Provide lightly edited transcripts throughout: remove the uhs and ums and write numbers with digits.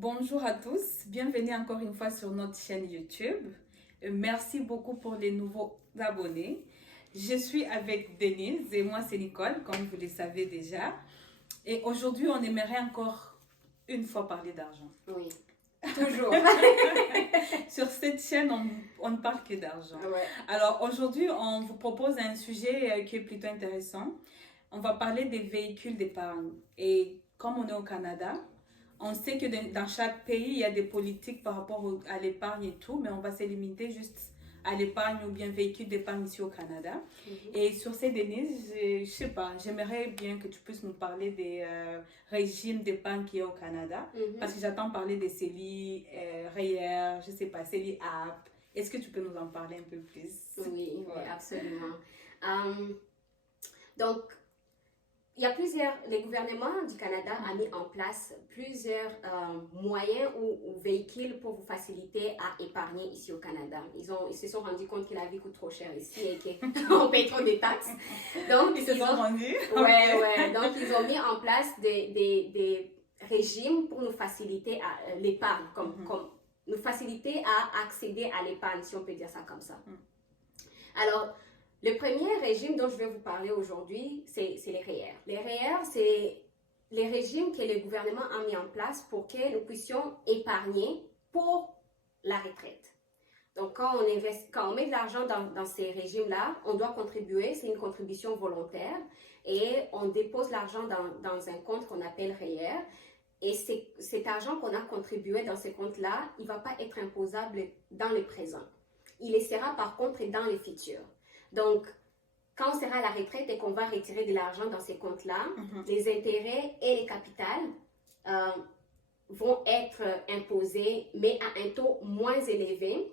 Bonjour à tous, bienvenue encore une fois sur notre chaîne YouTube. Merci beaucoup pour les nouveaux abonnés. Je suis avec Denise et moi c'est Nicole, comme vous le savez déjà. Et aujourd'hui, on aimerait encore une fois parler d'argent. Oui, toujours. Sur cette chaîne, on ne parle que d'argent. Ouais. Alors aujourd'hui, on vous propose un sujet qui est plutôt intéressant. On va parler des véhicules d'épargne. Et comme on est au Canada, on sait que dans chaque pays, il y a des politiques par rapport à l'épargne et tout, mais on va se limiter juste à l'épargne ou bien véhicule d'épargne ici au Canada. Et sur ces Denise, je sais pas, j'aimerais bien que tu puisses nous parler des régimes d'épargne qu'il y a au Canada, parce que j'attends parler des CELI, REER, je sais pas, CELI App. Est-ce que tu peux nous en parler un peu plus? Oui, oui, absolument. Donc, il y a les gouvernements du Canada a mis en place plusieurs moyens ou véhicules pour vous faciliter à épargner ici au Canada. Ils se sont rendus compte que la vie coûte trop cher ici et qu'on paye trop de taxes. Donc, ils se sont rendus? Ouais. Donc, ils ont mis en place des régimes pour nous faciliter à l'épargne, comme nous faciliter à accéder à l'épargne, si on peut dire ça comme ça. Alors, le premier régime dont je vais vous parler aujourd'hui, c'est les REER. Les REER, c'est les régimes que le gouvernement a mis en place pour que nous puissions épargner pour la retraite. Donc, quand on met de l'argent dans ces régimes-là, on doit contribuer, c'est une contribution volontaire, et on dépose l'argent dans un compte qu'on appelle REER. Et cet argent qu'on a contribué dans ce compte-là, il ne va pas être imposable dans le présent. Il le sera par contre dans le futur. Donc, quand on sera à la retraite et qu'on va retirer de l'argent dans ces comptes-là, les intérêts et les capitales vont être imposés, mais à un taux moins élevé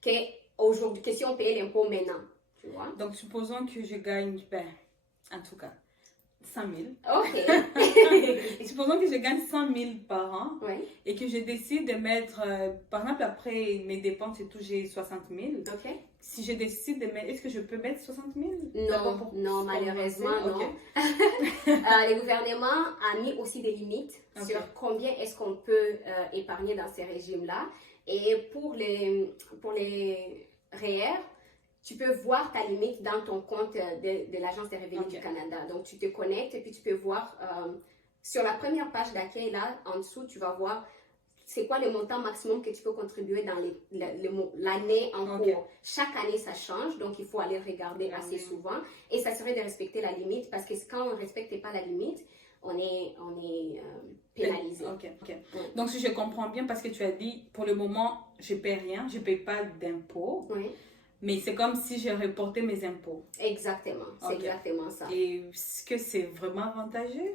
que si on payait l'impôt maintenant. Tu vois? Donc, supposons que je gagne, en tout cas, 100 000. OK. Supposons que je gagne 100 000 par an et que je décide de mettre, par exemple, après mes dépenses et tout, j'ai 60 000. OK. Si je décide de mettre, est-ce que je peux mettre 60 000? Non, malheureusement, non. Le gouvernement a mis aussi des limites sur combien est-ce qu'on peut épargner dans ces régimes-là. Et pour les REER, tu peux voir ta limite dans ton compte de l'Agence des revenus du Canada. Donc, tu te connectes et puis tu peux voir sur la première page d'accueil, là, en dessous, tu vas voir c'est quoi le montant maximum que tu peux contribuer dans l'année en cours. Chaque année, ça change, donc il faut aller regarder assez souvent. Et ça serait de respecter la limite, parce que quand on ne respecte pas la limite, on est pénalisé. Donc, si je comprends bien, parce que tu as dit, pour le moment, je ne paie rien, je ne paie pas d'impôts. Mais c'est comme si j'ai reporté mes impôts. Exactement, c'est exactement ça. Et est-ce que c'est vraiment avantageux?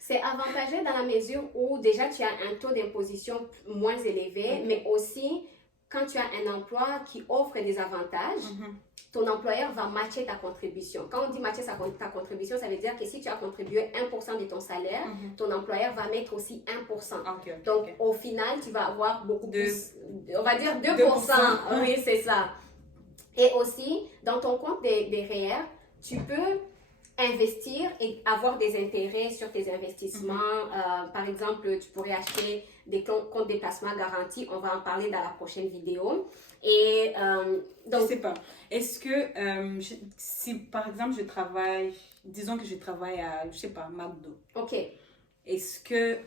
C'est avantageux dans la mesure où déjà tu as un taux d'imposition moins élevé, mais aussi quand tu as un emploi qui offre des avantages, ton employeur va matcher ta contribution. Quand on dit matcher ta contribution, ça veut dire que si tu as contribué 1% de ton salaire, ton employeur va mettre aussi 1%. Donc au final, tu vas avoir beaucoup plus, on va dire 2%. Oui, c'est ça. Et aussi, dans ton compte des REER, tu peux investir et avoir des intérêts sur tes investissements. Par exemple, tu pourrais acheter des comptes de placement garantis. On va en parler dans la prochaine vidéo. Et donc, je sais pas. Est-ce que si par exemple je travaille, disons que je travaille à, je sais pas, McDo. Est-ce que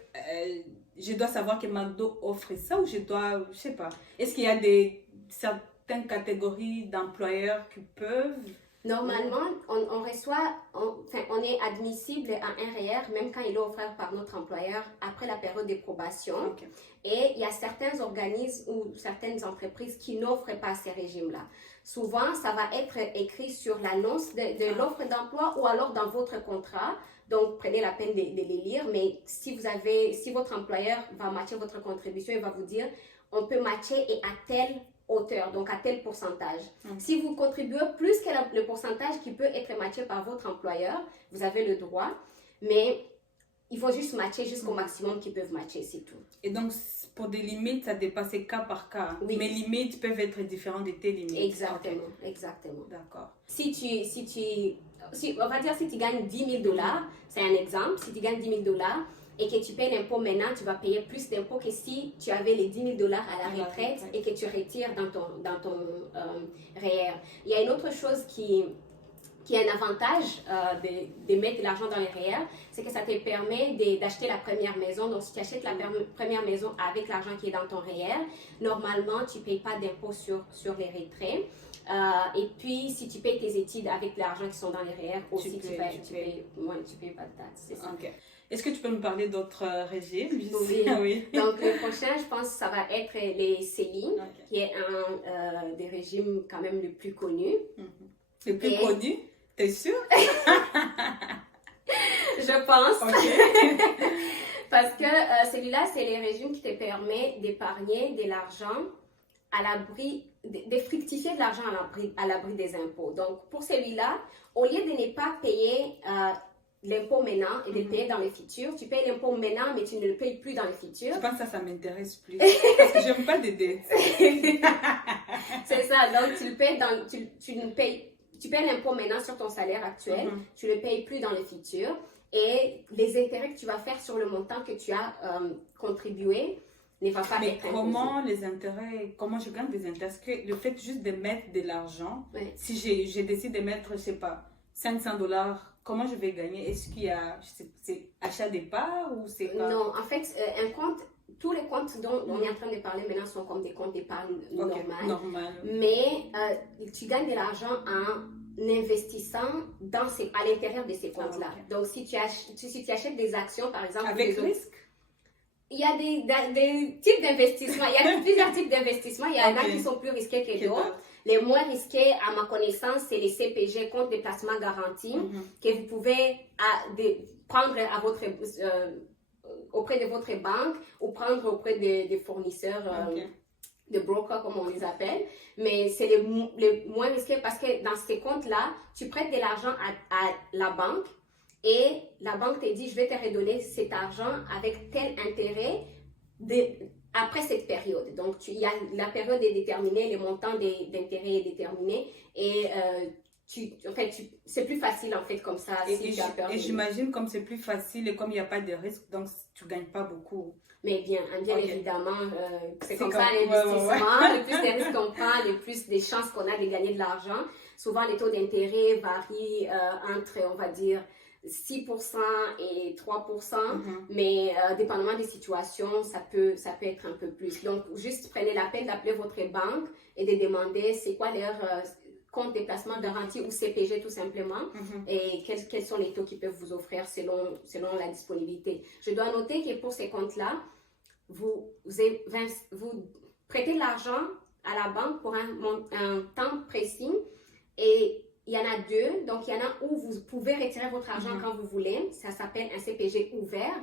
je dois savoir que McDo offre ça ou je dois, je sais pas. Est-ce qu'il y a certaines catégories d'employeurs qui peuvent? Normalement, on est admissible à un REER même quand il est offert par notre employeur après la période de probation. Et il y a certains organismes ou certaines entreprises qui n'offrent pas ces régimes-là. Souvent, ça va être écrit sur l'annonce de l'offre d'emploi ou alors dans votre contrat. Donc, prenez la peine de les lire. Mais si votre employeur va matcher votre contribution, il va vous dire, on peut matcher et à telle hauteur, donc à tel pourcentage. Si vous contribuez plus que le pourcentage qui peut être matché par votre employeur, vous avez le droit, mais il faut juste matcher jusqu'au maximum qu'ils peuvent matcher, c'est tout. Et donc, pour des limites, ça dépasse cas par cas. Oui. Mes limites peuvent être différentes de tes limites. Exactement, exactement. D'accord. On va dire si tu gagnes $10 000, c'est un exemple, si tu gagnes $10 000 et que tu payes l'impôt maintenant, tu vas payer plus d'impôts que si tu avais les 10 000 $ à la retraite et que tu retires dans ton REER. Il y a une autre chose qui est un avantage de mettre de l'argent dans les REER, c'est que ça te permet d'acheter la première maison. Donc, si tu achètes la première maison avec l'argent qui est dans ton REER, normalement, tu ne payes pas d'impôt sur les retraits. Et puis, si tu payes tes études avec l'argent qui sont dans les REER, aussi, tu payes pas de taxes. C'est ça. Okay. Est-ce que tu peux me parler d'autres régimes? Oui. Oui. Donc, le prochain, je pense, ça va être les CELI, qui est un des régimes quand même le plus connu. Le plus connu? T'es sûre? Je pense. Okay. Parce que celui-là, c'est les régimes qui te permettent d'épargner de l'argent à l'abri, de fructifier de l'argent à l'abri des impôts. Donc, pour celui-là, au lieu de ne pas payer l'impôt maintenant et de le payer dans le futur, tu payes l'impôt maintenant, mais tu ne le payes plus dans le futur. Je pense que ça m'intéresse plus. Parce que j'aime pas des dettes. C'est ça. Donc, tu le payes tu payes l'impôt maintenant sur ton salaire actuel, tu ne le payes plus dans le futur, et les intérêts que tu vas faire sur le montant que tu as contribué ne va pas être imposé. Mais comment je gagne des intérêts? Est-ce que le fait juste de mettre de l'argent, si je décide de mettre, je sais pas, 500 $, comment je vais gagner? Est-ce qu'il y a, c'est achat des parts ou c'est pas? Non, en fait, un compte, tous les comptes dont on est en train de parler maintenant sont comme des comptes d'épargne normal. Mais tu gagnes de l'argent en investissant à l'intérieur de ces comptes-là. Donc, si tu achètes des actions, par exemple... Avec risque? Il y a des types d'investissements. Il y a plusieurs types d'investissements. Il y en a qui sont plus risqués que d'autres. Les moins risqués, à ma connaissance, c'est les CPG, comptes de placement garanti, que vous pouvez prendre auprès de votre banque ou prendre auprès des fournisseurs, de brokers, comme on les appelle. Mais c'est les moins risqués parce que dans ces comptes-là, tu prêtes de l'argent à la banque et la banque te dit, je vais te redonner cet argent avec tel intérêt après cette période. Donc, la période est déterminée, le montant d'intérêt est déterminé et c'est plus facile en fait comme ça. Et j'imagine comme c'est plus facile et comme il n'y a pas de risque, donc tu ne gagnes pas beaucoup. Mais bien évidemment, c'est comme ça l'investissement. Le plus de risques qu'on prend, le plus de chances qu'on a de gagner de l'argent. Souvent, les taux d'intérêt varient entre, on va dire, 6% et 3%, mais dépendamment des situations, ça peut être un peu plus. Donc, juste prenez la peine d'appeler votre banque et de demander c'est quoi leur compte de placement garanti ou CPG tout simplement, et quels sont les taux qu'ils peuvent vous offrir selon la disponibilité. Je dois noter que pour ces comptes-là, vous prêtez de l'argent à la banque pour un temps précis et il y en a deux, donc il y en a où vous pouvez retirer votre argent quand vous voulez, ça s'appelle un CPG ouvert,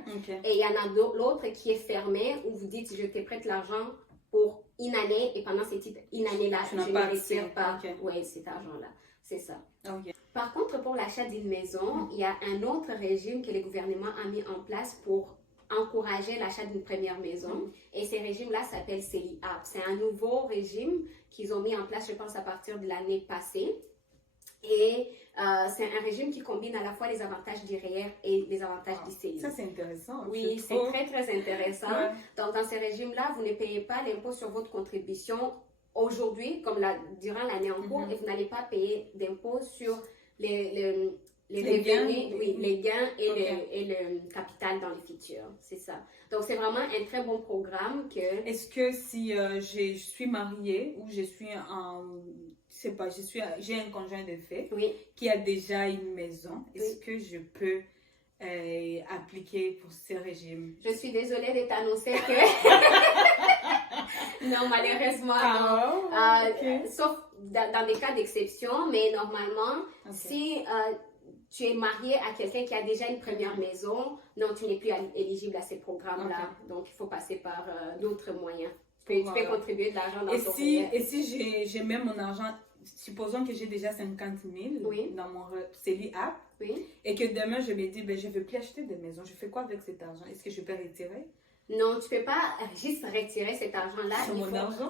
et il y en a l'autre qui est fermé où vous dites je te prête l'argent pour une année et pendant cette une année-là, je ne retire pas cet argent-là, c'est ça. Par contre, pour l'achat d'une maison, il y a un autre régime que le gouvernement a mis en place pour encourager l'achat d'une première maison. Et ce régime-là s'appelle CELI-AP. C'est un nouveau régime qu'ils ont mis en place, je pense, à partir de l'année passée. Et c'est un régime qui combine à la fois les avantages du REER et les avantages du CELI. Ça, c'est intéressant. Oui, c'est très, très intéressant. Donc, dans ces régimes-là, vous ne payez pas l'impôt sur votre contribution aujourd'hui, comme durant l'année en cours, et vous n'allez pas payer d'impôt sur les gains et le capital dans le futur. C'est ça. Donc, c'est vraiment un très bon programme que... Est-ce que si je suis mariée ou je suis j'ai un conjoint de fait qui a déjà une maison, est-ce que je peux appliquer pour ce régime? Je suis désolée de t'annoncer que... Non, malheureusement, non. Sauf dans des cas d'exception, mais normalement, si... tu es marié à quelqu'un qui a déjà une première maison, non, tu n'es plus éligible à ces programmes-là. Donc, il faut passer par d'autres moyens. Tu peux contribuer de l'argent dans ton REER. Et si j'ai même mon argent, supposons que j'ai déjà 50 000 dans mon CELI-AP, et que demain, je me dis, je ne veux plus acheter de maison. Je fais quoi avec cet argent? Est-ce que je peux retirer? Non, tu peux pas juste retirer cet argent-là. C'est mon argent.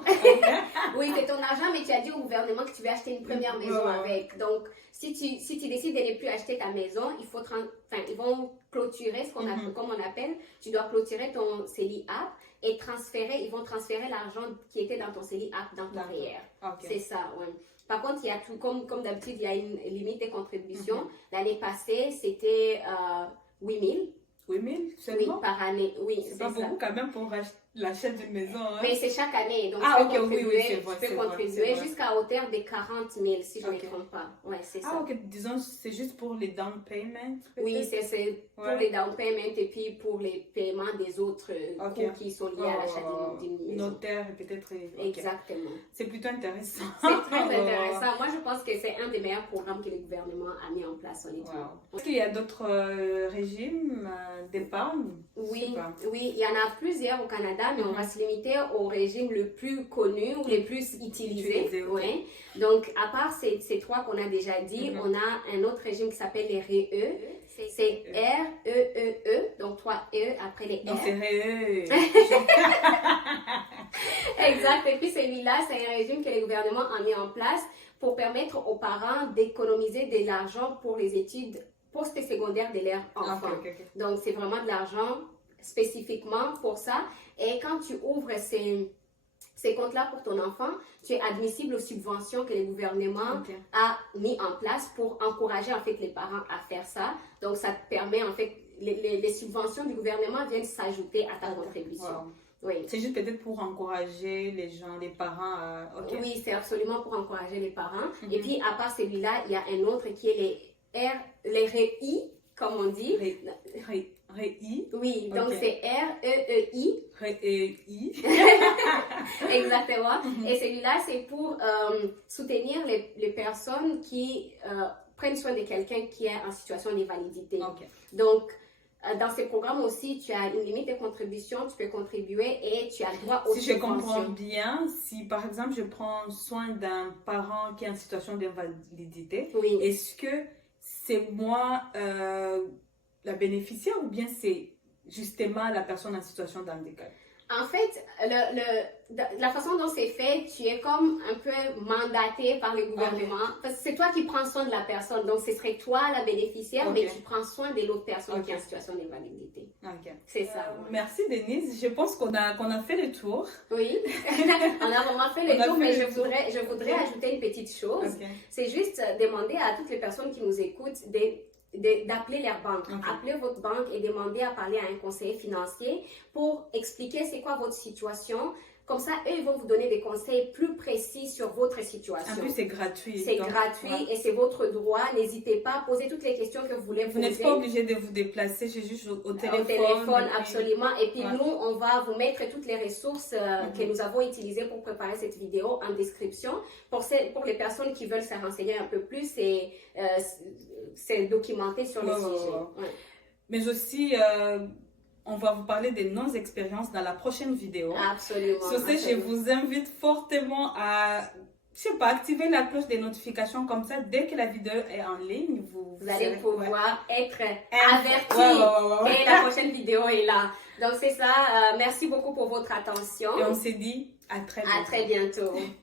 Oui, c'est ton argent, mais tu as dit au gouvernement que tu veux acheter une première maison avec. Donc, si tu décides de ne plus acheter ta maison, ils vont clôturer ce qu'on appelle, comme on appelle. Tu dois clôturer ton CELI app et ils vont transférer l'argent qui était dans ton CELI app dans ton REER. C'est ça, oui. Par contre, il y a tout, comme d'habitude, il y a une limite de contribution. L'année passée, c'était 8 000. 8 000 seulement? Oui, par année. Oui, c'est pas beaucoup quand même pour l'achat d'une maison. Hein? Mais c'est chaque année. Donc, tu peux contribuer jusqu'à hauteur de 40 000, si je ne me trompe pas. Oui, c'est ça. Ok. Disons, c'est juste pour les down payments? Oui, c'est pour les down payments et puis pour les paiements des autres coûts qui sont liés à l'achat d'une maison. Notaire, peut-être. Exactement. C'est plutôt intéressant. C'est très intéressant. Moi, je pense que c'est un des meilleurs programmes que le gouvernement a mis en place, honnêtement. Est-ce qu'il y a d'autres régimes d'épargne? Oui, il y en a plusieurs au Canada, mais on va se limiter au régime le plus connu ou les plus utilisés. Ouais. Donc, à part ces trois qu'on a déjà dit, on a un autre régime qui s'appelle les REE. C'est R-E-E-E, donc 3 E après les R. Donc, c'est REE. Exact. Et puis, celui-là, c'est un régime que le gouvernement a mis en place pour permettre aux parents d'économiser de l'argent pour les études post-secondaires de leurs enfants. Donc, c'est vraiment de l'argent spécifiquement pour ça. Et quand tu ouvres ces comptes-là pour ton enfant, tu es admissible aux subventions que le gouvernement a mis en place pour encourager en fait les parents à faire ça. Donc, ça te permet en fait, les subventions du gouvernement viennent s'ajouter à ta contribution. Oui. C'est juste peut-être pour encourager les parents à... Oui, c'est absolument pour encourager les parents. Et puis, à part celui-là, il y a un autre qui est les REI, comme on dit. REI. Oui, donc c'est R-E-E-I. REI. Exactement. Et celui-là, c'est pour soutenir les personnes qui prennent soin de quelqu'un qui est en situation d'invalidité. Donc, dans ces programmes aussi, tu as une limite de contribution, tu peux contribuer et tu as droit aux subventions. Si je comprends bien, si par exemple je prends soin d'un parent qui est en situation d'invalidité, est-ce que c'est moi la bénéficiaire ou bien c'est justement la personne en situation de handicap? En fait, la façon dont c'est fait, tu es comme un peu mandaté par le gouvernement. Parce que c'est toi qui prends soin de la personne. Donc, ce serait toi la bénéficiaire, mais tu prends soin de l'autre personne qui est en situation d'invalidité. C'est ça. Merci Denise. Je pense qu'on a fait le tour. Oui, on a vraiment fait le tour, mais je voudrais ajouter une petite chose. C'est juste demander à toutes les personnes qui nous écoutent d'appeler leur banque. Appelez votre banque et demandez à parler à un conseiller financier pour expliquer c'est quoi votre situation. Comme ça, eux, ils vont vous donner des conseils plus précis sur votre situation. En plus, c'est gratuit. C'est gratuit et c'est votre droit. N'hésitez pas à poser toutes les questions que vous voulez poser. Vous n'êtes pas obligé de vous déplacer, c'est juste au téléphone. Au téléphone, absolument. Et puis nous, on va vous mettre toutes les ressources que nous avons utilisées pour préparer cette vidéo en description. Pour les personnes qui veulent se renseigner un peu plus, c'est documenté sur le sujet. Mais aussi... on va vous parler de nos expériences dans la prochaine vidéo. Absolument. Sur ce, je vous invite fortement à, activer la cloche des notifications comme ça. Dès que la vidéo est en ligne, vous allez pouvoir être avertis. Et la prochaine vidéo est là. Donc, c'est ça. Merci beaucoup pour votre attention. Et on s'est dit à très bientôt. À très bientôt.